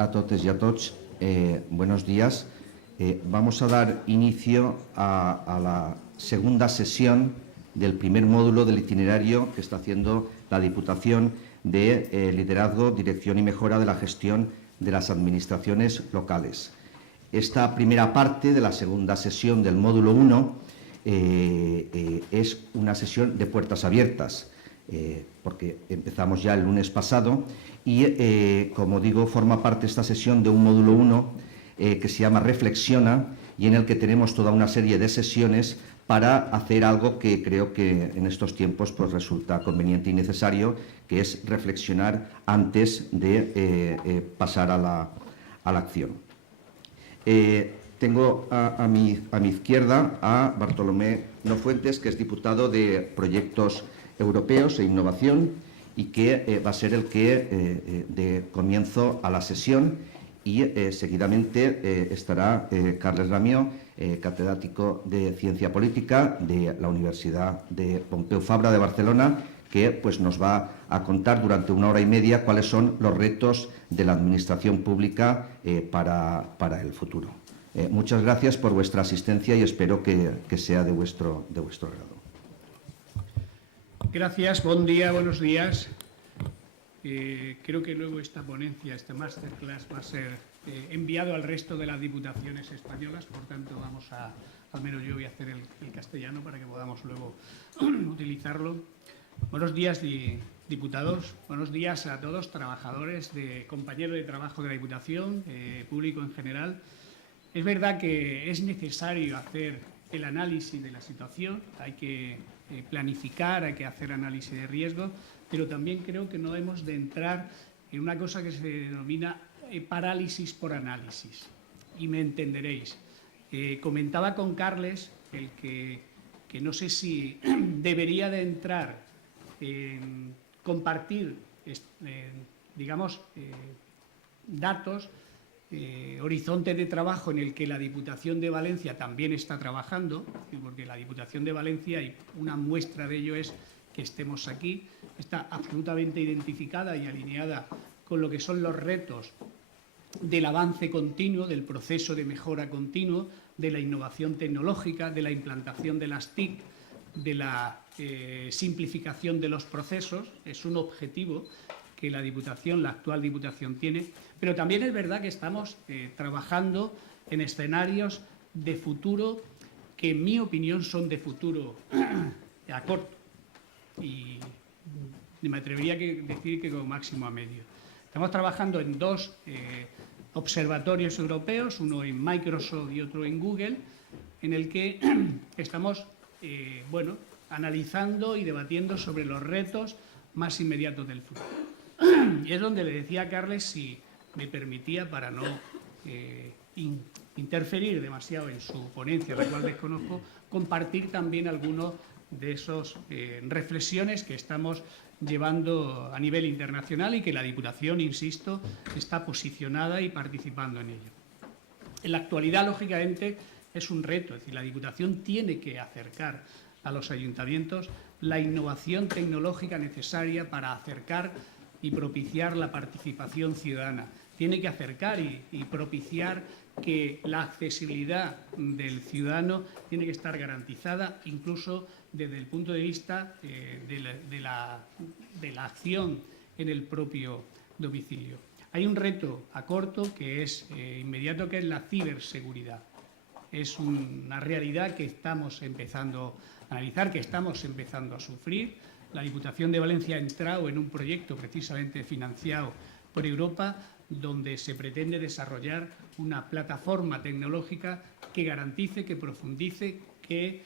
a totes y a tots. Buenos días. Vamos a dar inicio a la segunda sesión del primer módulo del itinerario que está haciendo la Diputación de Liderazgo, Dirección y Mejora de la Gestión de las Administraciones Locales. Esta primera parte de la segunda sesión del módulo 1 es una sesión de puertas abiertas, porque empezamos ya el lunes pasado y, como digo, forma parte esta sesión de un módulo 1 que se llama Reflexiona y en el que tenemos toda una serie de sesiones para hacer algo que creo que en estos tiempos pues, resulta conveniente y necesario, que es reflexionar antes de pasar a la acción. Tengo a mi izquierda a Bartolomé Nofuentes, que es diputado de Proyectos Europeos e Innovación y que va a ser el que dé comienzo a la sesión, y seguidamente estará Carles Ramió, catedrático de Ciencia Política de la Universidad de Pompeu Fabra de Barcelona, que pues, nos va a contar durante 1 hora y media cuáles son los retos de la administración pública para el futuro. Muchas gracias por vuestra asistencia y espero que sea de vuestro agrado. Gracias, buen día, buenos días. Creo que luego esta ponencia, este masterclass, va a ser enviado al resto de las diputaciones españolas, por tanto al menos yo voy a hacer el castellano para que podamos luego utilizarlo. Buenos días, diputados, buenos días a todos, trabajadores, compañeros de trabajo de la Diputación, público en general. Es verdad que es necesario hacer el análisis de la situación, hay que planificar, hay que hacer análisis de riesgo, pero también creo que no hemos de entrar en una cosa que se denomina parálisis por análisis, y me entenderéis. Comentaba con Carles que no sé si debería de entrar en compartir, digamos, datos, horizonte de trabajo en el que la Diputación de Valencia también está trabajando, porque la Diputación de Valencia, y una muestra de ello es que estemos aquí, está absolutamente identificada y alineada con lo que son los retos del avance continuo, del proceso de mejora continuo, de la innovación tecnológica, de la implantación de las TIC, de la simplificación de los procesos. Es un objetivo que la Diputación, la actual Diputación, tiene, pero también es verdad que estamos trabajando en escenarios de futuro que, en mi opinión, son de futuro a corto y me atrevería a decir que como máximo a medio. Estamos trabajando en 2 observatorios europeos, uno en Microsoft y otro en Google, en el que estamos analizando y debatiendo sobre los retos más inmediatos del futuro. Y es donde le decía a Carles, si me permitía, para no interferir demasiado en su ponencia, la cual desconozco, compartir también algunos de esas reflexiones que estamos llevando a nivel internacional y que la Diputación, insisto, está posicionada y participando en ello. En la actualidad, lógicamente, es un reto, es decir, la Diputación tiene que acercar a los ayuntamientos la innovación tecnológica necesaria para acercar y propiciar la participación ciudadana. Tiene que acercar y propiciar que la accesibilidad del ciudadano tiene que estar garantizada, incluso desde el punto de vista de la acción en el propio domicilio. Hay un reto a corto que es inmediato, que es la ciberseguridad. Es una realidad que estamos empezando a analizar, que estamos empezando a sufrir. La Diputación de Valencia ha entrado en un proyecto precisamente financiado por Europa, donde se pretende desarrollar una plataforma tecnológica que garantice, que profundice, que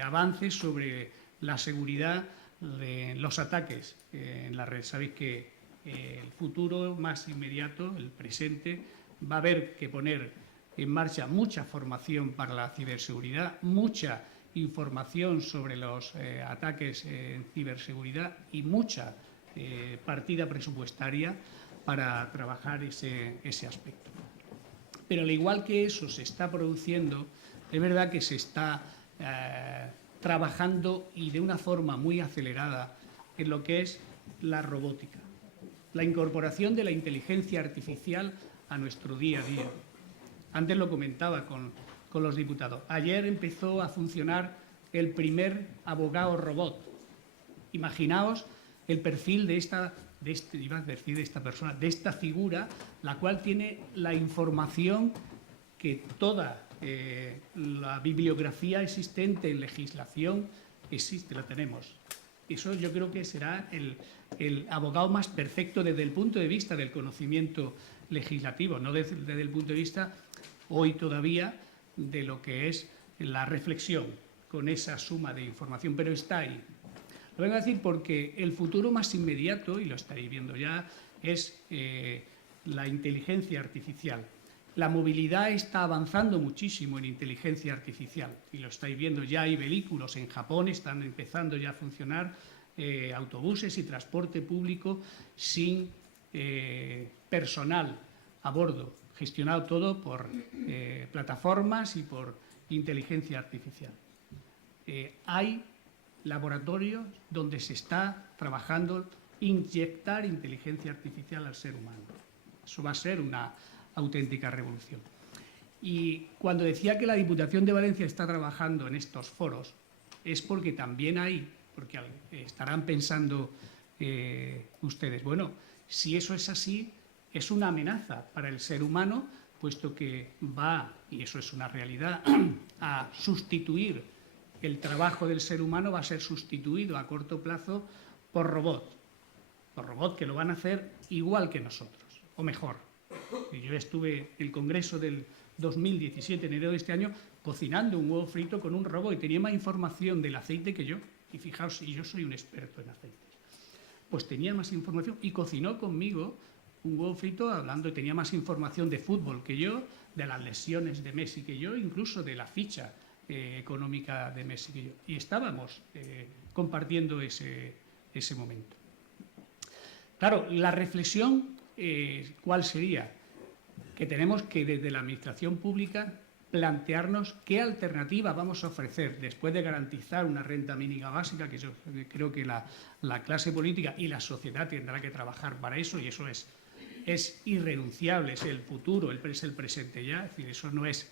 avance sobre la seguridad de los ataques en la red. Sabéis que el futuro más inmediato, el presente, va a haber que poner en marcha mucha formación para la ciberseguridad, mucha información sobre los ataques en ciberseguridad y mucha partida presupuestaria para trabajar ese aspecto. Pero al igual que eso se está produciendo, es verdad que se está trabajando, y de una forma muy acelerada, en lo que es la robótica. La incorporación de la inteligencia artificial a nuestro día a día. Antes lo comentaba con los diputados. Ayer empezó a funcionar el primer abogado robot. Imaginaos el perfil de esta figura, la cual tiene la información que toda la bibliografía existente en legislación existe, la tenemos. Eso yo creo que será el abogado más perfecto desde el punto de vista del conocimiento legislativo, no desde el punto de vista hoy todavía de lo que es la reflexión con esa suma de información, pero está ahí. Lo vengo a decir porque el futuro más inmediato, y lo estaréis viendo ya, es la inteligencia artificial. La movilidad está avanzando muchísimo en inteligencia artificial y lo estáis viendo ya, hay vehículos en Japón, están empezando ya a funcionar autobuses y transporte público sin personal a bordo, gestionado todo por plataformas y por inteligencia artificial. Hay laboratorios donde se está trabajando inyectar inteligencia artificial al ser humano. Eso va a ser una auténtica revolución. Y cuando decía que la Diputación de Valencia está trabajando en estos foros, es porque también hay, porque estarán pensando ustedes, bueno, si eso es así, es una amenaza para el ser humano, puesto que va, y eso es una realidad, a sustituir el trabajo del ser humano, va a ser sustituido a corto plazo por robots que lo van a hacer igual que nosotros, o mejor. Yo estuve en el Congreso del 2017, en enero de este año, cocinando un huevo frito con un robot y tenía más información del aceite que yo. Y fijaos, y yo soy un experto en aceites. Pues tenía más información y cocinó conmigo un huevo frito hablando, y tenía más información de fútbol que yo, de las lesiones de Messi que yo, incluso de la ficha económica de Messi que yo. Y estábamos compartiendo ese momento. Claro, la reflexión, ¿cuál sería? Que tenemos que desde la Administración Pública plantearnos qué alternativa vamos a ofrecer después de garantizar una renta mínima básica, que yo creo que la clase política y la sociedad tendrá que trabajar para eso, y eso es irrenunciable, es el futuro, es el presente ya, es decir, eso no es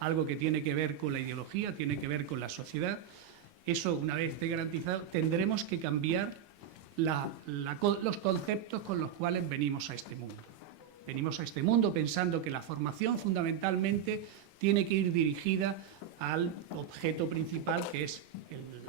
algo que tiene que ver con la ideología, tiene que ver con la sociedad. Eso, una vez esté garantizado, tendremos que cambiar los conceptos con los cuales venimos a este mundo. Venimos a este mundo pensando que la formación fundamentalmente tiene que ir dirigida al objeto principal, que es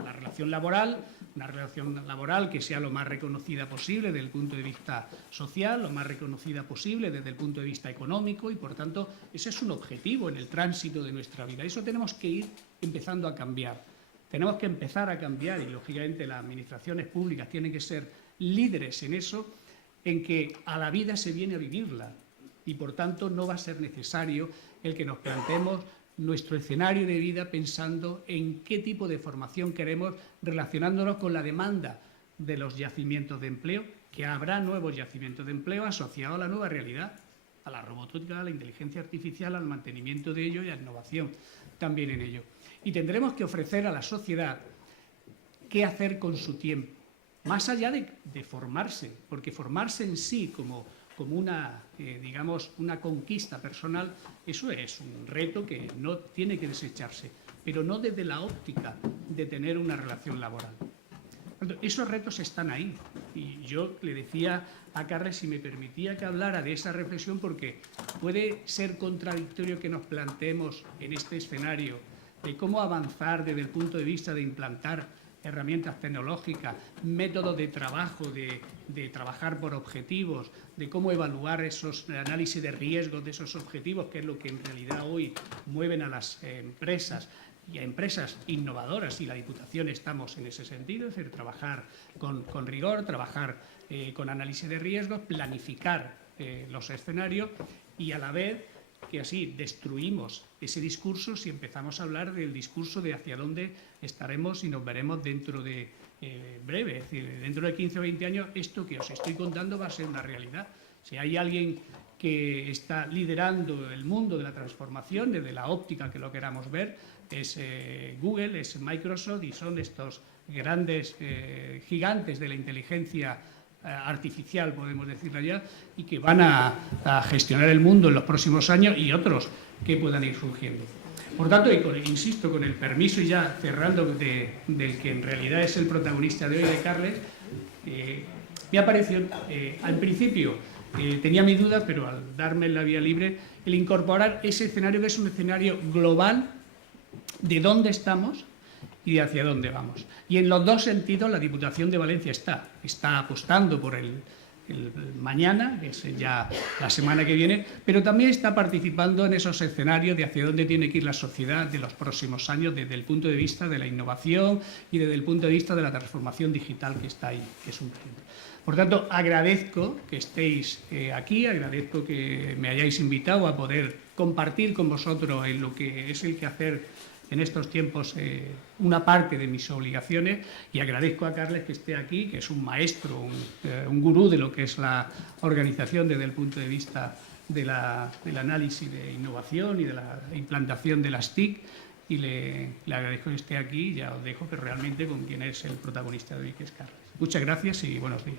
la relación laboral, una relación laboral que sea lo más reconocida posible desde el punto de vista social, lo más reconocida posible desde el punto de vista económico, y por tanto ese es un objetivo en el tránsito de nuestra vida. Eso tenemos que ir empezando a cambiar. Tenemos que empezar a cambiar, y lógicamente las administraciones públicas tienen que ser líderes en eso, en que a la vida se viene a vivirla, y por tanto no va a ser necesario el que nos planteemos nuestro escenario de vida pensando en qué tipo de formación queremos, relacionándonos con la demanda de los yacimientos de empleo, que habrá nuevos yacimientos de empleo asociados a la nueva realidad, a la robótica, a la inteligencia artificial, al mantenimiento de ello y a la innovación también en ello. Y tendremos que ofrecer a la sociedad qué hacer con su tiempo, más allá de formarse, porque formarse en sí como una, digamos, una conquista personal, eso es un reto que no tiene que desecharse, pero no desde la óptica de tener una relación laboral. Esos retos están ahí, y yo le decía a Carles si me permitía que hablara de esa reflexión, porque puede ser contradictorio que nos planteemos en este escenario de cómo avanzar desde el punto de vista de implantar herramientas tecnológicas, métodos de trabajo, de trabajar por objetivos, de cómo evaluar esos análisis de riesgos de esos objetivos, que es lo que en realidad hoy mueven a las empresas y a empresas innovadoras, y la Diputación estamos en ese sentido, es decir, trabajar con rigor, trabajar con análisis de riesgos, planificar los escenarios, y a la vez que así destruimos ese discurso si empezamos a hablar del discurso de hacia dónde estaremos y nos veremos dentro de breve. Es decir, dentro de 15 o 20 años esto que os estoy contando va a ser una realidad. Si hay alguien que está liderando el mundo de la transformación, desde la óptica que lo queramos ver, es Google, es Microsoft, y son estos grandes gigantes de la inteligencia artificial, podemos decirlo ya, y que van a gestionar el mundo en los próximos años y otros que puedan ir surgiendo. Por tanto, insisto, con el permiso y ya cerrando del que en realidad es el protagonista de hoy, de Carles, me ha parecido, al principio tenía mi duda, pero al darme la vía libre, el incorporar ese escenario que es un escenario global de dónde estamos y de hacia dónde vamos. Y en los dos sentidos la Diputación de Valencia está apostando por el mañana, que es ya la semana que viene, pero también está participando en esos escenarios de hacia dónde tiene que ir la sociedad de los próximos años desde el punto de vista de la innovación y desde el punto de vista de la transformación digital que está ahí, que es un tema. Por tanto, agradezco que estéis aquí, agradezco que me hayáis invitado a poder compartir con vosotros en lo que es el quehacer en estos tiempos una parte de mis obligaciones, y agradezco a Carles que esté aquí, que es un maestro, un gurú de lo que es la organización desde el punto de vista del análisis de innovación y de la implantación de las TIC, y le agradezco que esté aquí. Ya os dejo que realmente con quien es el protagonista de hoy, que es Carles. Muchas gracias y buenos días.